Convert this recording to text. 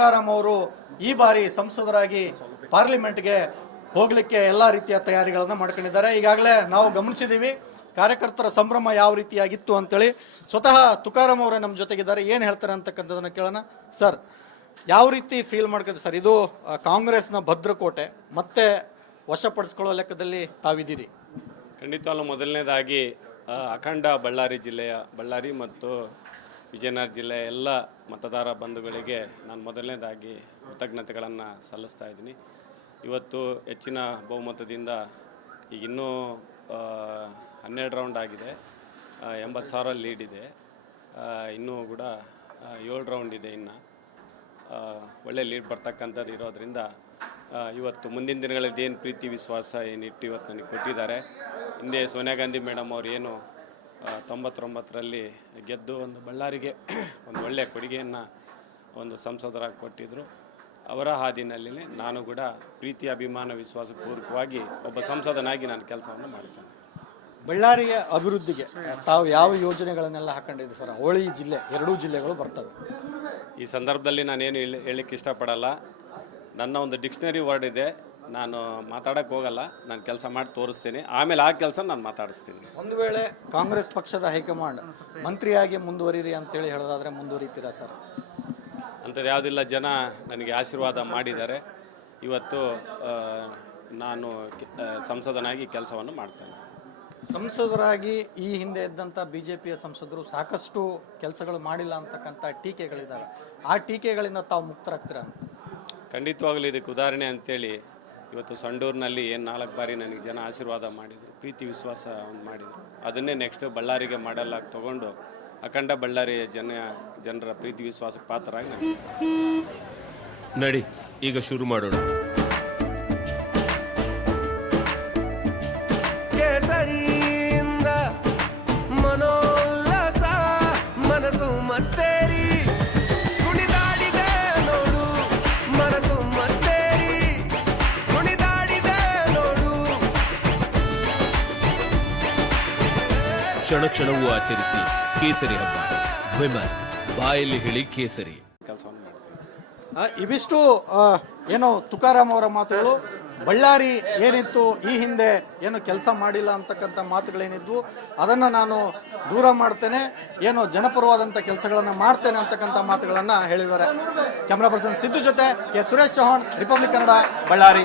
ತುಕಾರಾಮ್ ಅವರು ಈ ಬಾರಿ ಸಂಸದರಾಗಿ ಪಾರ್ಲಿಮೆಂಟ್ಗೆ ಹೋಗಲಿಕ್ಕೆ ಎಲ್ಲ ರೀತಿಯ ತಯಾರಿಗಳನ್ನು ಮಾಡ್ಕೊಂಡಿದ್ದಾರೆ. ಈಗಾಗಲೇ ನಾವು ಗಮನಿಸಿದ್ದೀವಿ ಕಾರ್ಯಕರ್ತರ ಸಂಭ್ರಮ ಯಾವ ರೀತಿಯಾಗಿತ್ತು ಅಂತೇಳಿ. ಸ್ವತಃ ತುಕಾರಾಮ್ ಅವರೇ ನಮ್ಮ ಜೊತೆಗಿದ್ದಾರೆ, ಏನು ಹೇಳ್ತಾರೆ ಅಂತಕ್ಕಂಥದ್ದನ್ನು ಕೇಳೋಣ. ಸರ್, ಯಾವ ರೀತಿ ಫೀಲ್ ಮಾಡ್ಕೊತೀವಿ ಸರ್? ಇದು ಕಾಂಗ್ರೆಸ್ನ ಭದ್ರಕೋಟೆ, ಮತ್ತೆ ವಶಪಡಿಸ್ಕೊಳ್ಳೋ ಲೆಕ್ಕದಲ್ಲಿ ತಾವಿದ್ದೀರಿ. ಖಂಡಿತವಾಗ್ಲೂ ಮೊದಲನೇದಾಗಿ ಅಖಂಡ ಬಳ್ಳಾರಿ ಮತ್ತು ವಿಜಯನಗರ ಜಿಲ್ಲೆಯ ಎಲ್ಲ ಮತದಾರ ಬಂಧುಗಳಿಗೆ ನಾನು ಮೊದಲನೇದಾಗಿ ಕೃತಜ್ಞತೆಗಳನ್ನು ಸಲ್ಲಿಸ್ತಾ ಇದ್ದೀನಿ. ಇವತ್ತು ಹೆಚ್ಚಿನ ಬಹುಮತದಿಂದ ಈಗ ಇನ್ನೂ 12 ರೌಂಡ್ ಆಗಿದೆ, 80,000 ಲೀಡ್ ಇದೆ. ಇನ್ನೂ ಕೂಡ 7 ರೌಂಡ್ ಇದೆ. ಇನ್ನು ಒಳ್ಳೆ ಲೀಡ್ ಬರ್ತಕ್ಕಂಥದ್ದು ಇರೋದರಿಂದ ಇವತ್ತು ಮುಂದಿನ ದಿನಗಳಲ್ಲಿ ಏನು ಪ್ರೀತಿ ವಿಶ್ವಾಸ ಏನಿಟ್ಟು ಇವತ್ತು ನನಗೆ ಕೊಟ್ಟಿದ್ದಾರೆ. ಹಿಂದೆ ಸೋನಿಯಾ ಗಾಂಧಿ ಮೇಡಮ್ ಅವರು ಏನು 99ರಲ್ಲಿ ಗೆದ್ದು ಒಂದು ಬಳ್ಳಾರಿಗೆ ಒಂದು ಒಳ್ಳೆಯ ಕೊಡುಗೆಯನ್ನು ಒಂದು ಸಂಸದರಾಗಿ ಕೊಟ್ಟಿದ್ದರು. ಅವರ ಹಾದಿನಲ್ಲಿ ನಾನು ಕೂಡ ಪ್ರೀತಿ ಅಭಿಮಾನ ವಿಶ್ವಾಸಪೂರ್ವಕವಾಗಿ ಒಬ್ಬ ಸಂಸದನಾಗಿ ನಾನು ಕೆಲಸವನ್ನು ಮಾಡ್ತೇನೆ. ಬಳ್ಳಾರಿಯ ಅಭಿವೃದ್ಧಿಗೆ ತಾವು ಯಾವ ಯೋಜನೆಗಳನ್ನೆಲ್ಲ ಹಾಕೊಂಡಿದ್ದೀವಿ ಸರ್? ಹೋಳಿ ಜಿಲ್ಲೆ, 2 ಜಿಲ್ಲೆಗಳು ಬರ್ತವೆ. ಈ ಸಂದರ್ಭದಲ್ಲಿ ನಾನೇನು ಹೇಳಲಿಕ್ಕೆ ಇಷ್ಟಪಡಲ್ಲ. ನನ್ನ ಒಂದು ಡಿಕ್ಷನರಿ ವರ್ಡ್ ಇದೆ, ನಾನು ಮಾತಾಡೋಕ್ಕೆ ಹೋಗಲ್ಲ. ನಾನು ಕೆಲಸ ಮಾಡಿ ತೋರಿಸ್ತೀನಿ, ಆಮೇಲೆ ಆ ಕೆಲಸ ನಾನು ಮಾತಾಡಿಸ್ತೀನಿ. ಒಂದು ವೇಳೆ ಕಾಂಗ್ರೆಸ್ ಪಕ್ಷದ ಹೈಕಮಾಂಡ್ ಮಂತ್ರಿಯಾಗಿ ಮುಂದುವರಿರಿ ಅಂತೇಳಿ ಹೇಳೋದಾದ್ರೆ ಮುಂದುವರಿತೀರಾ ಸರ್? ಅಂಥದ್ದು ಯಾವುದಿಲ್ಲ. ಜನ ನನಗೆ ಆಶೀರ್ವಾದ ಮಾಡಿದ್ದಾರೆ. ಇವತ್ತು ನಾನು ಸಂಸದನಾಗಿ ಕೆಲಸವನ್ನು ಮಾಡ್ತೇನೆ. ಸಂಸದರಾಗಿ ಈ ಹಿಂದೆ ಇದ್ದಂಥ BJPಯ ಸಂಸದರು ಸಾಕಷ್ಟು ಕೆಲಸಗಳು ಮಾಡಿಲ್ಲ ಅಂತಕ್ಕಂಥ ಟೀಕೆಗಳಿದ್ದಾವೆ. ಆ ಟೀಕೆಗಳಿಂದ ತಾವು ಮುಕ್ತರಾಗ್ತೀರಾ? ಖಂಡಿತವಾಗಲೂ ಇದಕ್ಕೆ ಉದಾಹರಣೆ ಅಂತೇಳಿ ಇವತ್ತು ಸಂಡೂರಿನಲ್ಲಿ ಏನು 4 ಬಾರಿ ನನಗೆ ಜನ ಆಶೀರ್ವಾದ ಮಾಡಿದರು, ಪ್ರೀತಿ ವಿಶ್ವಾಸ ಮಾಡಿದರು. ಅದನ್ನೇ ನೆಕ್ಸ್ಟ್ ಬಳ್ಳಾರಿಗೆ ಮಾಡೆಲ್ ಆಗಿ ತೊಗೊಂಡು ಅಖಂಡ ಬಳ್ಳಾರಿಯ ಜನರ ಪ್ರೀತಿ ವಿಶ್ವಾಸಕ್ಕೆ ಪಾತ್ರರಾಗಿ ನಡಿ ಈಗ ಶುರು ಮಾಡೋಣ. ಕೇಸರಿಯಿಂದ ಮನೋಲ್ಲಾಸ ಮನಸ್ಸು ಮತ್ತೇರಿ ಕುಣಿದಾಡಿದೆ ನೋಡು, ಮನಸ್ಸು ಮತ್ತೇರಿ ಕುಣಿದಾಡಿದೆ ನೋಡು. ಕ್ಷಣ ಕ್ಷಣವೂ ಆಚರಿಸಿ ಕೇಸರಿ ಹಬ್ಬ. ವಿಮಲ್ ಬಾಯಲ್ಲಿ ಹೇಳಿ ಕೇಸರಿ. ಕೆಲಸವನ್ನು ಮಾಡ್ತೀನಿ. ಇವಿಷ್ಟು ಏನೋ ತುಕಾರಾಮ್ ಅವರ ಮಾತುಗಳು. ಬಳ್ಳಾರಿ ಏನಿತ್ತು ಈ ಹಿಂದೆ ಏನು ಕೆಲಸ ಮಾಡಿಲ್ಲ ಅಂತಕ್ಕಂಥ ಮಾತುಗಳೇನಿದ್ವು ಅದನ್ನು ನಾನು ದೂರ ಮಾಡ್ತೇನೆ, ಏನೋ ಜನಪರವಾದಂಥ ಕೆಲಸಗಳನ್ನು ಮಾಡ್ತೇನೆ ಅಂತಕ್ಕಂಥ ಮಾತುಗಳನ್ನು ಹೇಳಿದ್ದಾರೆ. ಕ್ಯಾಮ್ರಾ ಪರ್ಸನ್ ಸಿದ್ದು ಜೊತೆ ಕೆ ಸುರೇಶ್ ಚೌಹಾಣ್, ರಿಪಬ್ಲಿಕ್ ಕನ್ನಡ, ಬಳ್ಳಾರಿ.